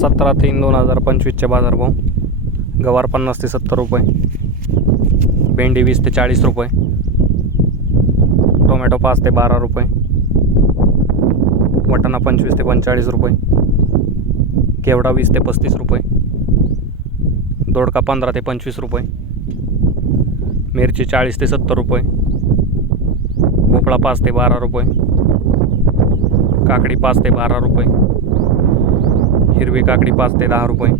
सतरा तीन दोन हजार पंचवीसचे बाजारभाव. गवार पन्नास ते सत्तर रुपये. भेंडी वीस ते चाळीस रुपये. टोमॅटो पाच ते बारा रुपये. वटाणा पंचवीस ते पंचेचाळीस रुपये. केवडा वीस ते पस्तीस रुपये. दोडका पंधरा ते पंचवीस रुपये. मिरची चाळीस ते सत्तर रुपये. भोपळा पाच ते बारा रुपये. काकडी पाच ते बारा रुपये. हिरवी काकडी पाच ते दहा रुपये.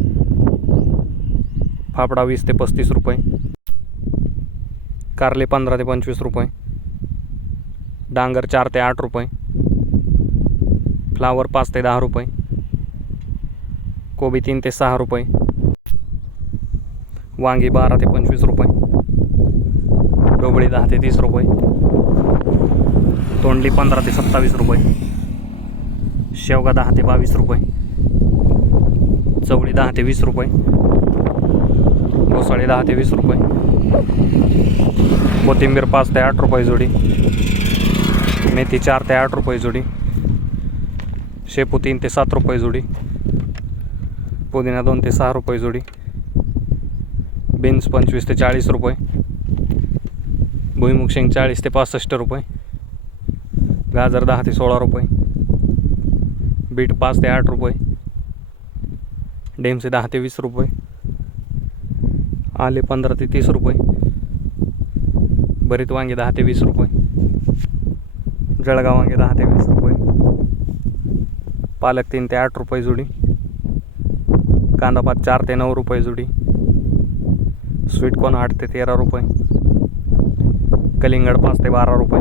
फाफडा वीस ते पस्तीस रुपये. कारले पंधरा ते पंचवीस रुपये. डांगर चार ते आठ रुपये. फ्लावर पाच ते दहा रुपये. कोबी तीन ते सहा रुपये. वांगी बारा ते पंचवीस रुपये. ढोबळी दहा ते तीस रुपये. तोंडली पंधरा ते सत्तावीस रुपये. शेवगा दहा ते बावीस रुपये. चवळी दहा ते वीस रुपये. घोसाळी दहा ते वीस रुपये. कोथिंबीर पाच ते आठ रुपये जोडी. मेथी चार ते आठ रुपये जोडी. शेपू तीन ते सात रुपये जोडी. पुदिना दोन ते सहा रुपये जोडी. बीन्स पंचवीस ते चाळीस रुपये. भुईमुग शेंग चाळीस ते पासष्ट रुपये. गाजर दहा ते सोळा रुपये. बीट पाच ते आठ रुपये. डेमसे दहा ते वीस रुपये. आले पंधरा ते तीस रुपये. भरीत वांगे दहा ते वीस रुपये. जळगाव वांगे दहा ते वीस रुपये. पालक तीन ते आठ रुपये जुडी. कांदा पात चार ते नऊ रुपये जुडी. स्वीटकॉर्न आठ ते तेरा रुपये. कलिंगड पाच ते बारा रुपये.